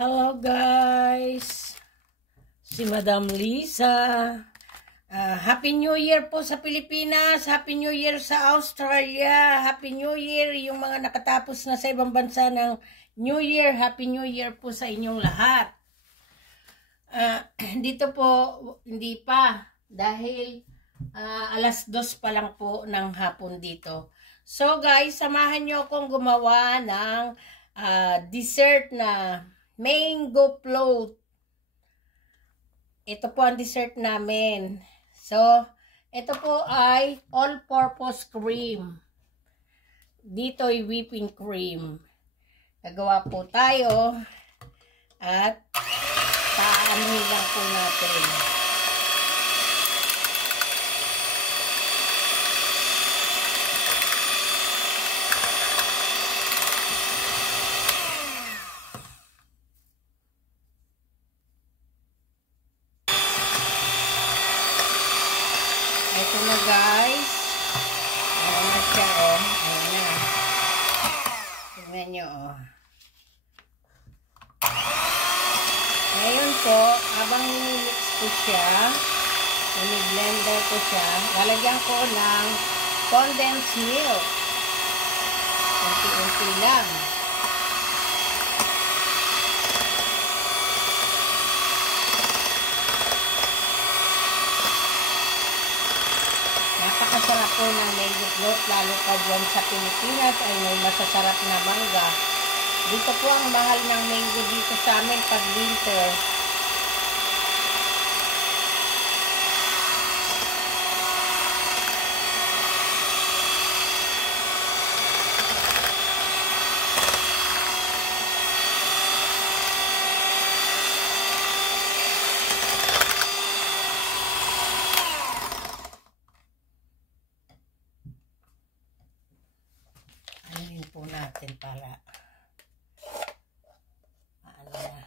Hello guys, si Madam Lisa. Happy New Year po sa Pilipinas, Happy New Year sa Australia, Happy New Year yung mga nakatapos na sa ibang bansa ng New Year, Happy New Year po sa inyong lahat. Dito po, hindi pa, dahil alas 2 pa lang po ng hapon dito. So guys, samahan nyo akong gumawa ng dessert na mango float. Ito po ang dessert namin. So, ito po ay all-purpose cream. Dito ay whipping cream. Nagawa po tayo at paanuhin lang po natin. Ito na guys. Ayan na siya oh. Ayan na. Tingnan nyo oh. Ngayon po, habang nililix ko siya, niliblender ko siya, lalagyan ko ng condensed milk. Unti-unti lang. Napakasarap po ng mango float, lalo pa dyan sa Pilipinas ay may masasarap na mangga. Dito po ang mahal ng mango dito sa amin pag winter. Anuhin po natin para ano na.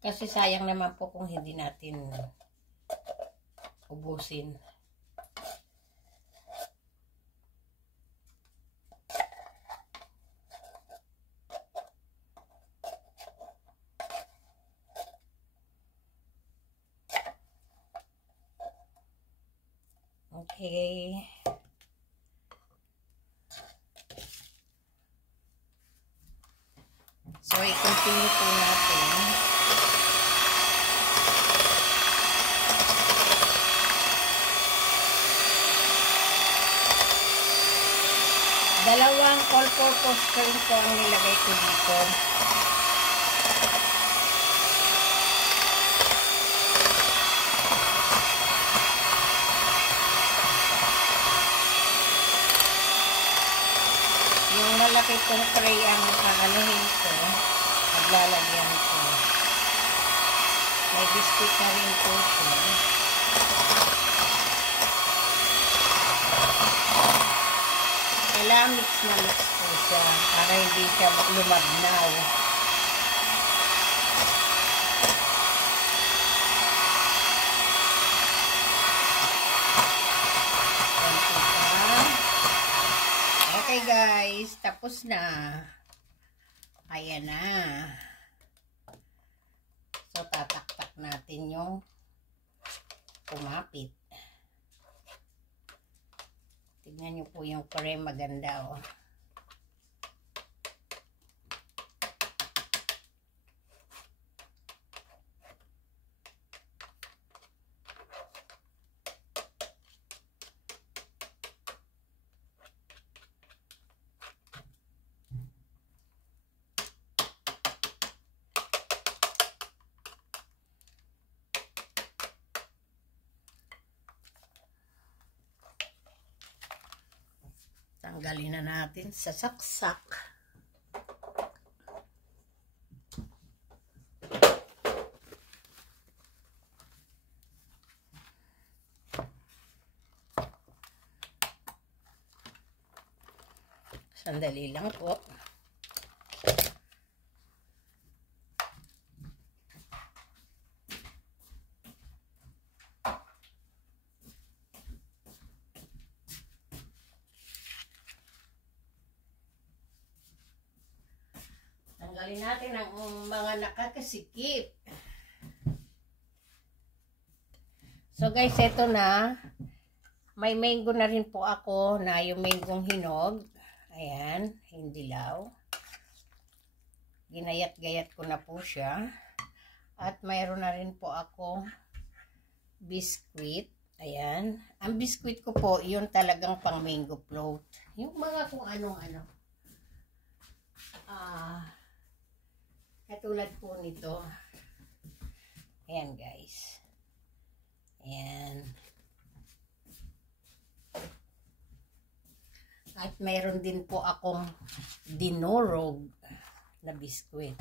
Kasi sayang naman po kung hindi natin ubusin. Okay. So, i-continue po natin. Dalawang all-purpose cream po ang nilagay ko dito. Yung malaki kong tray ang aanuhin ko, maglalagyan ko. May biscuit na rin po siya. Kailangan mix na mix po siya para hindi siya lumabnaw. Okay guys, tapos na. Ayan na. So tataktak natin yung kumapit. Tignan nyo po yung cream, maganda oh. Tanggalin na natin sa saksak. Sandali lang po. Tanggalin natin ang mga nakakasikip. So guys, eto na. May mango na rin po ako na yung manggong hinog. Ayan, hindi dilaw. Ginayat-gayat ko na po siya. At mayroon na rin po ako biscuit. Ayan. Ang biscuit ko po, yun talagang pang mango float. Yung mga kung anong-ano. Katulad po nito. Ayan guys. Ayan. At mayroon din po akong dinurog na biskuit.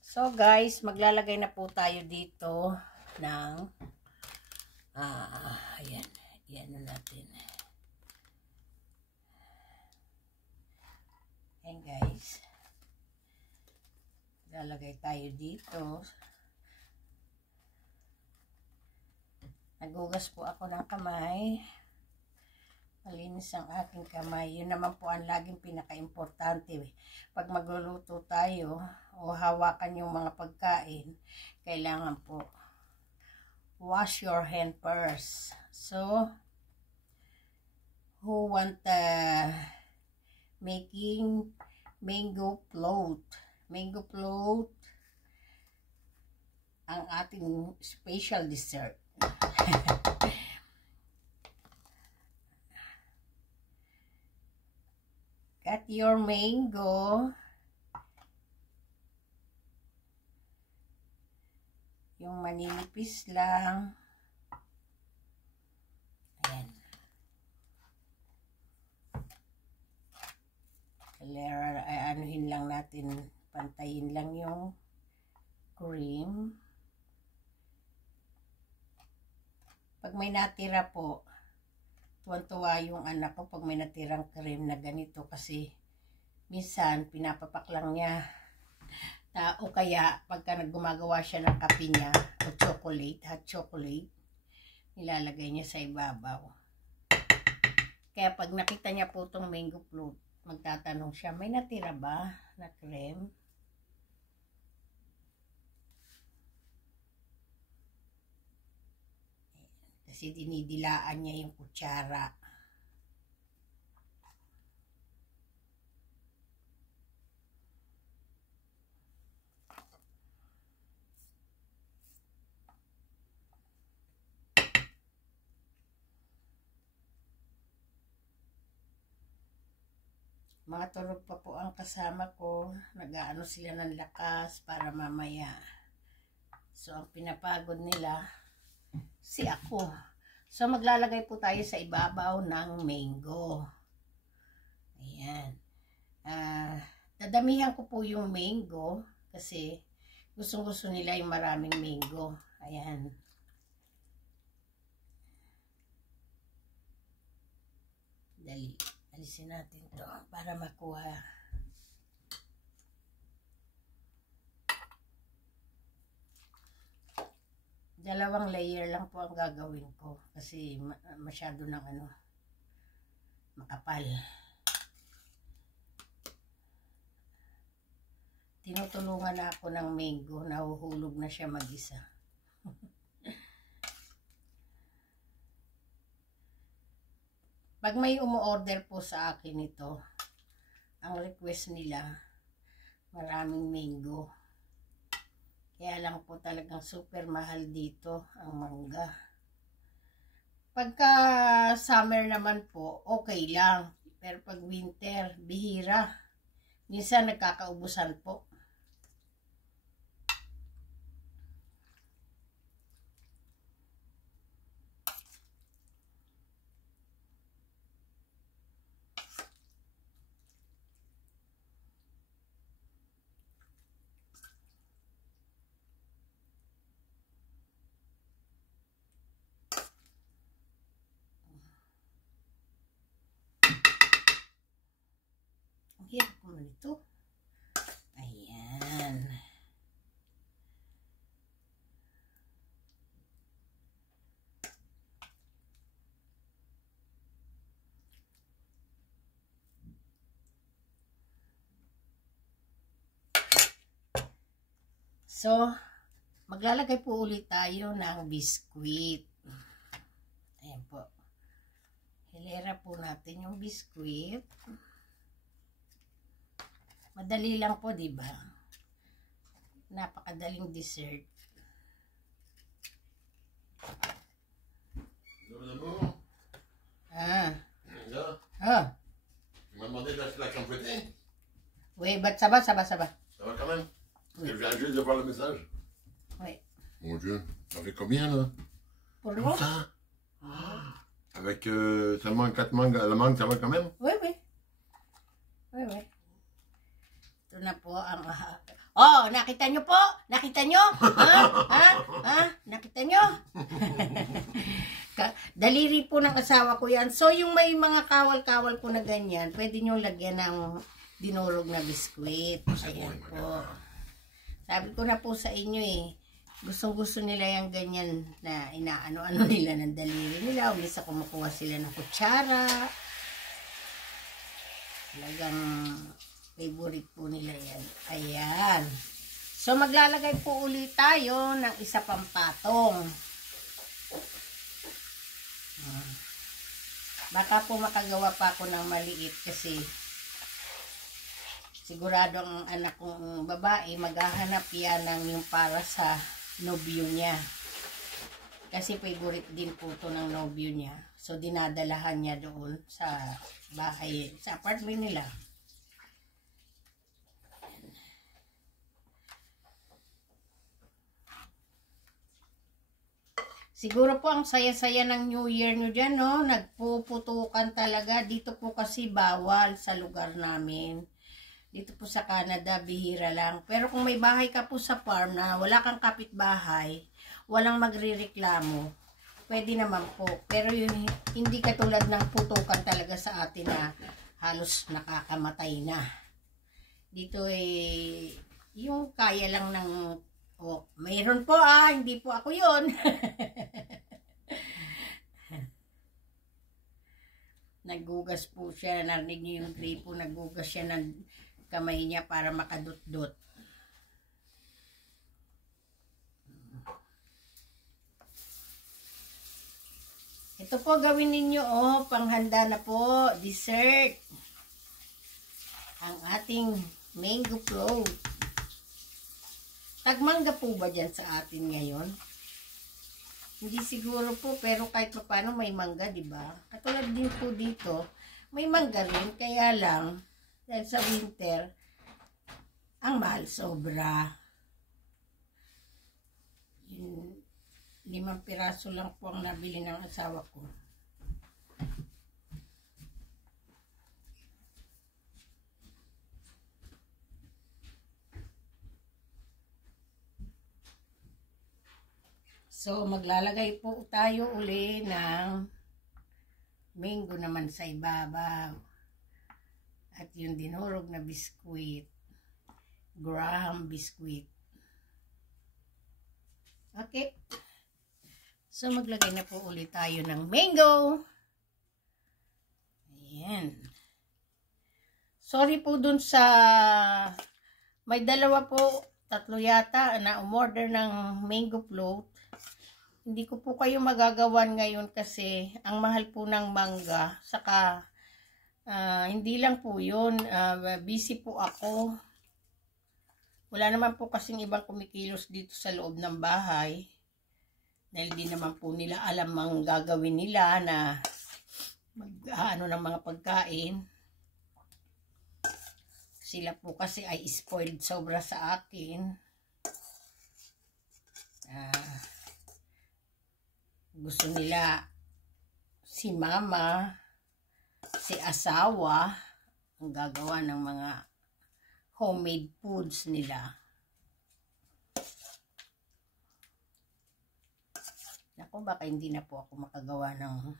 So guys, maglalagay na po tayo dito ng ayan. Ayan na natin. Ayan guys. Lalagay tayo dito. Nagugas po ako ng kamay. Malinis ang aking kamay. Yun naman po ang laging pinaka-importante. Pag magluluto tayo o hawakan yung mga pagkain, kailangan po wash your hand first. So, who want making mango float? Mango float ang ating special dessert. Cut your mango. Yung maninipis lang. Ayan. Anuhin lang natin, pantayin lang yung cream. Pag may natira po, tuwan-tuwa yung anak ko pag may natirang cream na ganito kasi minsan pinapapak lang niya. O kaya pagka gumagawa siya ng kape niya o chocolate, hot chocolate, nilalagay niya sa ibabaw. Kaya pag nakita niya po itong mango float, magtatanong siya, may natira ba na cream? Kasi dinidilaan niya yung kutsara. Mga tulog pa po ang kasama ko. Nag-aano sila ng lakas para mamaya. So, ang pinapagod nila, si ako. So, maglalagay po tayo sa ibabaw ng mango. Ayan. Dadamihan ko po yung mango kasi gustong-gusto nila yung maraming mango. Ayan. Dali. Alisin natin to para makuha. Dalawang layer lang po ang gagawin ko kasi masyado ng makapal. Tinutulungan na ako ng mango, nahuhulog na siya mag-isa. Pag may umu-order po sa akin ito, ang request nila, maraming mango. Kaya lang po talagang super mahal dito ang mangga. Pagka summer naman po, okay lang. Pero pag winter, bihira. Minsan nagkakaubusan po. Hirap ko nito. Ayan. So, maglalagay po ulit tayo ng biskuit. Ayan po. Hilera po natin yung biskuit. Madali lang po, di ba? Napakadaling dessert. Ah. Ah. Tu m'as demandé de la compléter. Oui, bah, ça va. Ça va quand même? Oui. Je viens juste de voir le message. Oui. Mon Dieu, ça fait combien là? Pour Comme moi? ça? Avec seulement 4 mangues, la mangue, ça va quand même? Oui. Ito na po ang... Oh, nakita nyo po? Nakita nyo? Nakita nyo? Daliri po ng asawa ko yan. So, yung may mga kawal-kawal po na ganyan, pwede nyo lagyan ng dinurog na biskuit. Ayan po. Sabi ko na po sa inyo gustong-gusto nila yung ganyan na inaano-ano nila ng daliri nila. Umisa kumukuha sila ng kutsara. Talagang favorite po nila yan. Ayan. So, maglalagay po ulit tayo ng isa pang patong. Baka po makagawa pa ako ng maliit kasi sigurado ang anak kong babae maghahanap yan ng yung para sa nobyo niya. Kasi favorite din po ito ng nobyo niya. So, dinadalahan niya doon sa bahay, sa apartment nila. Siguro po ang saya-saya ng New Year nyo dyan, no? Nagpuputukan talaga. Dito po kasi bawal sa lugar namin. Dito po sa Canada, bihira lang. Pero kung may bahay ka po sa farm na wala kang kapitbahay, walang magrireklamo, pwede naman po. Pero yun, hindi katulad ng putukan talaga sa atin na halos nakakamatay na. Dito yung kaya lang ng... Oh, mayroon po hindi po ako yun. Naggugas po siya, narinig niyo yung gripo, naggugas siya ng kamay niya para makadut-dut. Ito po gawin ninyo, panghanda na po, dessert. Ang ating mango float. Tagmangga po ba dyan sa atin ngayon? Hindi siguro po, pero kahit pa paano may mangga, di ba? Katulad din po dito, may mangga rin, kaya lang, dahil sa winter, ang mahal sobra. Yung 5 piraso lang po ang nabili ng asawa ko. So, maglalagay po tayo uli ng mango naman sa ibabaw. At yung dinurog na biskuit. Graham biskuit. Okay. So, maglagay na po ulit tayo ng mango. Ayan. Sorry po dun sa... May 2 po, 3 yata na umorder ng mango float. Hindi ko po kayo magagawan ngayon kasi ang mahal po ng mangga. Saka, hindi lang po yun. Busy po ako. Wala naman po kasing ibang kumikilos dito sa loob ng bahay. Dahil di naman po nila alam ang gagawin nila na mag-ano ng mga pagkain. Sila po kasi ay spoiled sobra sa akin. Gusto nila si mama, si asawa, ang gagawa ng mga homemade foods nila. Naku, baka hindi na po ako makagawa ng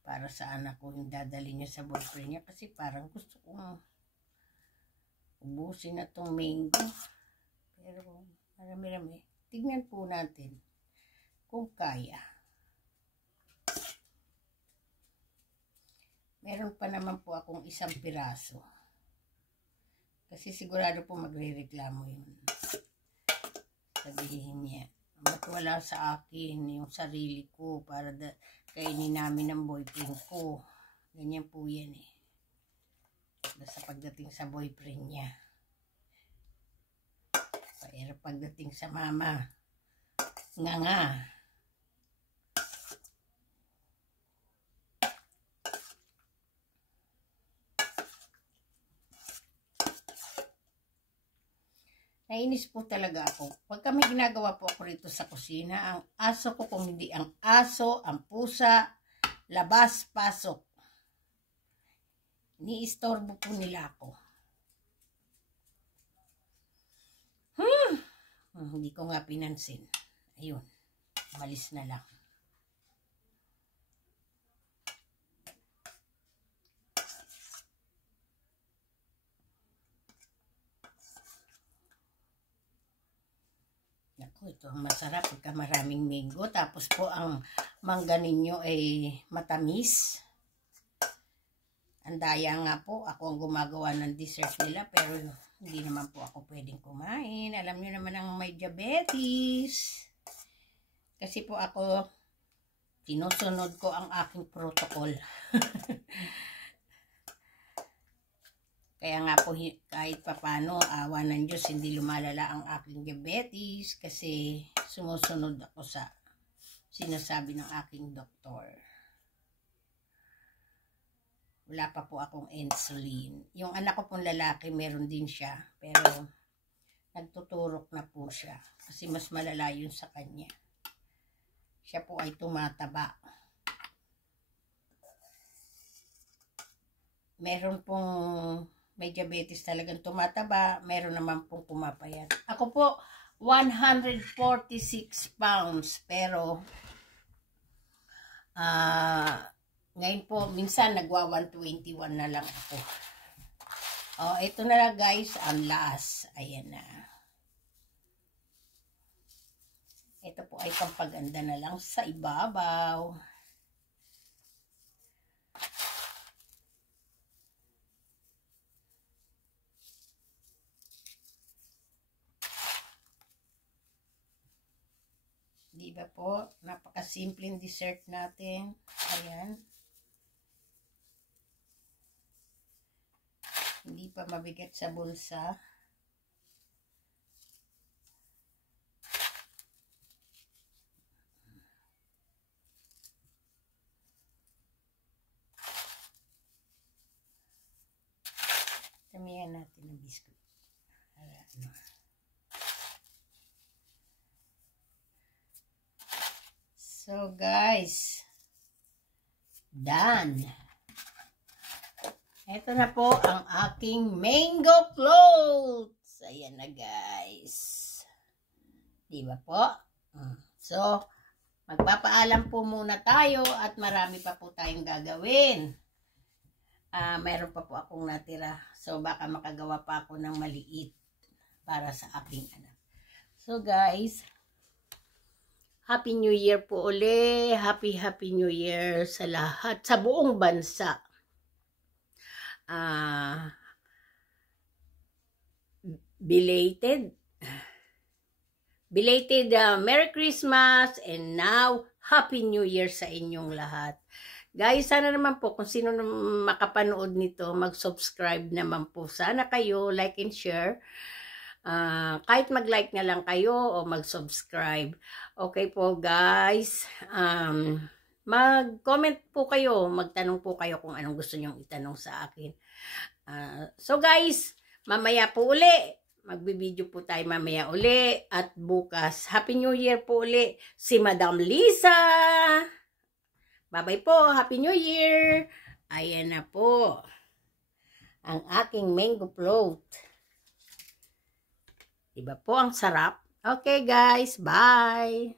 para sa anak ko yung dadali niya sa boyfriend niya kasi parang gusto kong ubusin na tong mango. Pero marami-rami. Tignan po natin kung kaya. Meron pa naman po akong 1 piraso. Kasi sigurado po magre-reklamo yun. Sabihin niya, ba't wala sa akin yung sarili ko para kainin namin ng boyfriend ko. Ganyan po yan eh. Basta pagdating sa boyfriend niya. Pero pagdating sa mama, nga. Nainis po talaga ako. Pag kami ginagawa po ako rito sa kusina, ang aso ko, kung hindi ang aso, ang pusa, labas, pasok. Ni-istorbo po nila ako. Hindi ko nga pinansin. Ayun, malis na lang. Ito ang masarap pagka maraming mango. Tapos po ang mangga ninyo ay matamis. Andaya nga po, ako ang gumagawa ng dessert nila. Pero hindi naman po ako pwedeng kumain. Alam niyo naman ang may diabetes. Kasi po ako, sinusunod ko ang aking protocol. Kaya nga po, kahit papano, awa ng Diyos, hindi lumalala ang aking diabetes kasi sumusunod ako sa sinasabi ng aking doktor. Wala pa po akong insulin. Yung anak ko pong lalaki, meron din siya. Pero, nagtuturok na po siya. Kasi mas malala yun sa kanya. Siya po ay tumataba. Meron pong may diabetes talagang tumataba, meron naman pong pumapayat. Ako po, 146 pounds, pero ngayon po, minsan nagwa 121 na lang ako. Oh, ito na lang guys, ang last. Ayan na. Ito po ay pampaganda na lang sa ibabaw. Diba po? Napakasimpleng dessert natin. Ayan. Hindi pa mabigat sa bulsa. Tamihan natin ng biskuit. Ayan. So guys, done. Ito na po ang aking mango floats. Ayan na guys. Diba po? So, magpapaalam po muna tayo at marami pa po tayong gagawin. Mayroon pa po akong natira. So, baka makagawa pa ako ng maliit para sa aking anak. So guys, Happy New Year po uli. Happy New Year sa lahat. Sa buong bansa. Belated Merry Christmas and now Happy New Year sa inyong lahat. Guys, sana naman po kung sino makapanood nito, mag-subscribe naman po. Sana kayo, like and share. Kahit mag-like na lang kayo o mag-subscribe. Okay po guys. Mag-comment po kayo. Magtanong po kayo kung anong gusto nyong itanong sa akin. So guys, mamaya po uli. Magbibideo po tayo mamaya uli. At bukas, Happy New Year po uli. Si Madam Lisa. Bye-bye po. Happy New Year. Ayan na po. Ang aking mango float. Diba po ang sarap? Okay guys, bye!